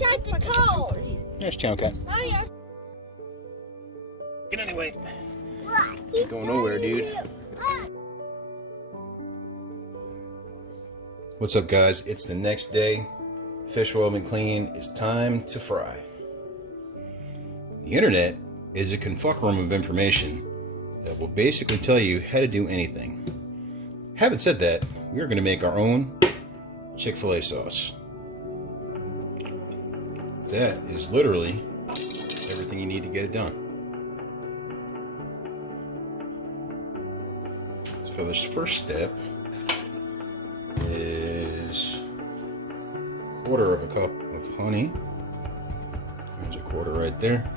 tried to call. There's Chow Cat. Oh, yeah. Get anyway. Ain't going nowhere, dude. What's up, guys? It's the next day. Fish oil been clean. It's time to fry. The internet is a confuckrum of information that will basically tell you how to do anything. Having said that, we are going to make our own Chick-Fil-A sauce. That is literally everything you need to get it done. So for this first step is a quarter of a cup of honey. There's a quarter right there.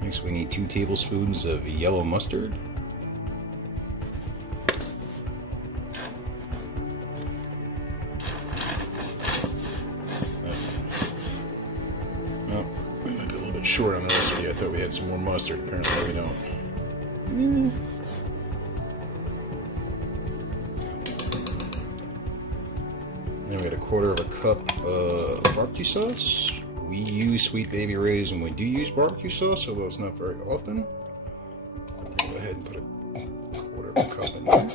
Next, we need 2 tablespoons of yellow mustard. Well, we might be a little bit short on the recipe. I thought we had some more mustard. Apparently, we don't. Then we got a quarter of a cup of barbecue sauce. We use Sweet Baby Ray's and we do use barbecue sauce, although it's not very often. Go ahead and put a quarter of a cup in there.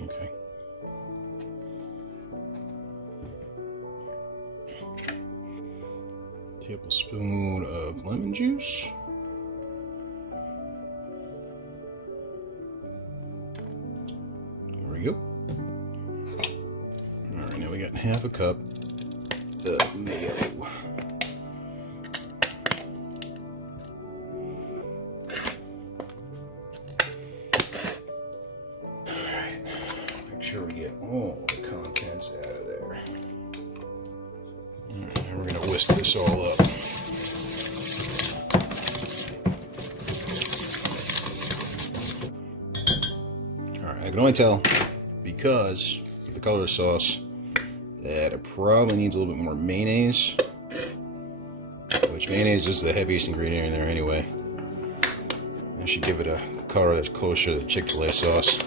Okay. Tablespoon of lemon juice. There we go. Alright, now we got half a cup of mayo. Alright, make sure we get all the contents out of there. Alright, now we're going to whisk this all up. I can only tell because of the color of the sauce that it probably needs a little bit more mayonnaise, which mayonnaise is the heaviest ingredient in there anyway. I should give it a color that's closer to the Chick-Fil-A sauce.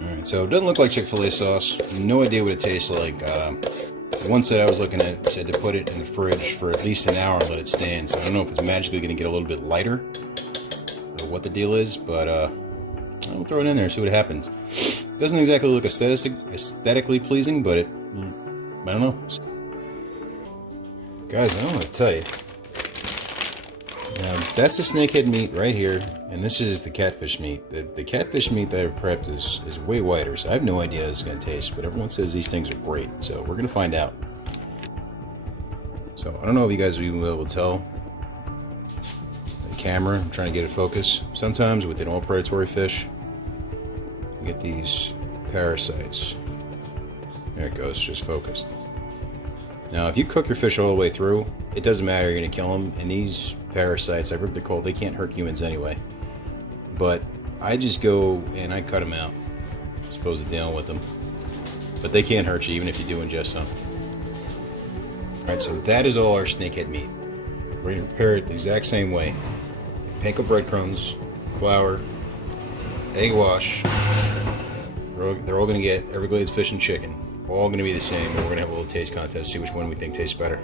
Alright, so it doesn't look like Chick-Fil-A sauce. No idea what it tastes like. The one set I was looking at said to put it in the fridge for at least an hour and let it stand. So I don't know if it's magically going to get a little bit lighter or what the deal is, but I'll throw it in there and see what happens. Doesn't exactly look aesthetically pleasing, but I don't know. Guys, I don't want to tell you. Now, that's the snakehead meat right here, and this is the catfish meat. The catfish meat that I've prepped is way whiter, so I have no idea how it's going to taste, but everyone says these things are great, so we're going to find out. So, I don't know if you guys will be able to tell the camera. I'm trying to get it focused. Sometimes with an all predatory fish, you get these parasites. There it goes, just focused. Now, if you cook your fish all the way through, it doesn't matter, you're going to kill them, and these parasites, I've heard they're called, they can't hurt humans anyway. But I just go and I cut them out, as opposed to dealing with them. But they can't hurt you even if you do ingest some. Alright, so that is all our snakehead meat. We're going to prepare it the exact same way. Panko breadcrumbs, flour, egg wash. They're all going to get Everglades fish and chicken. All going to be the same, but we're going to have a little taste contest, see which one we think tastes better.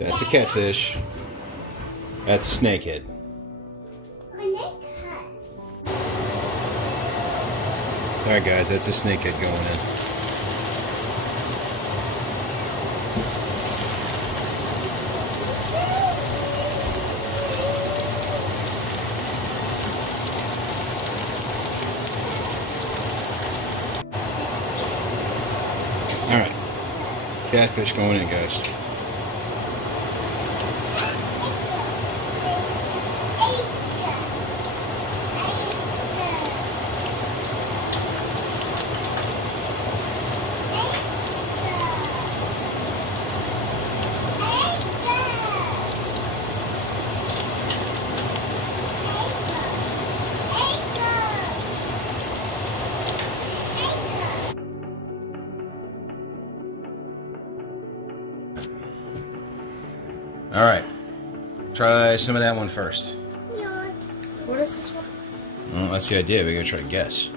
That's the catfish. That's the snakehead. Alright guys, that's a snakehead going in. catfish going in, guys. All right, try some of that one first. What is this one? Well, that's the idea. We're gonna try to guess.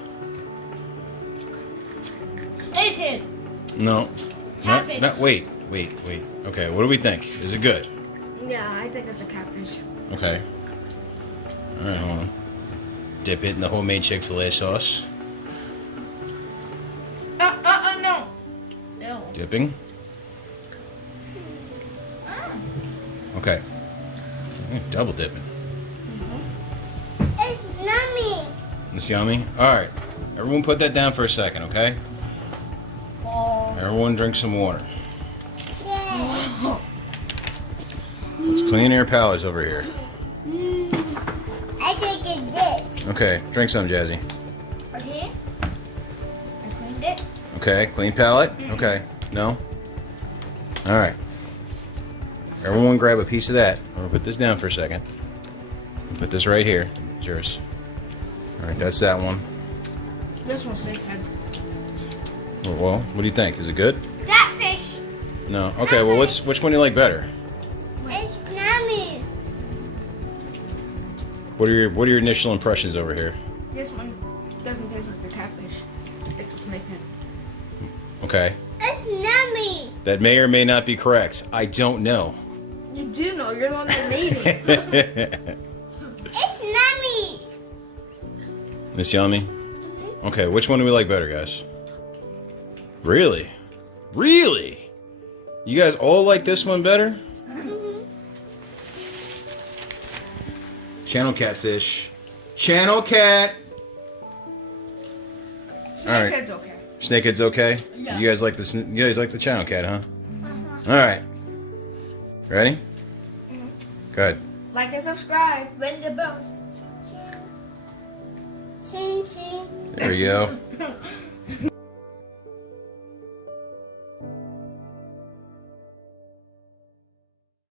Snakehead. No. Catfish. No, wait. Okay, what do we think? Is it good? Yeah, I think that's a catfish. Okay. All right, hold on. Dip it in the homemade Chic-Fil-A sauce. No. No. Dipping. Okay. Double dipping. It's yummy. It's yummy? Alright. Everyone put that down for a second, okay? Everyone drink some water. Yeah. Let's clean our palates over here. I think it's this. Okay, drink some, Jazzy. Okay. I cleaned it. Okay, clean palate? Okay. No? Alright. Everyone grab a piece of that. I'm gonna put this down for a second. Put this right here. It's yours. Alright, that's that one. This one's Snakehead. Well, what do you think? Is it good? Catfish. No. Okay, well which one do you like better? It's yummy. What are your initial impressions over here? This one doesn't taste like a catfish. It's a snakehead. Okay. It's yummy. That may or may not be correct. I don't know. You do know. You're the one that made it. It's yummy. It's yummy? Mm-hmm. Okay, which one do we like better, guys? Really? Really? You guys all like this one better? Mm-hmm. Channel Catfish. Channel Cat! Snakehead's okay. Snakehead's okay? Yeah. You guys like the Channel Cat, huh? Uh-huh. Alright. Ready? Mhm. Go ahead. Like and subscribe. Ring the bell. Ching ching. There we go.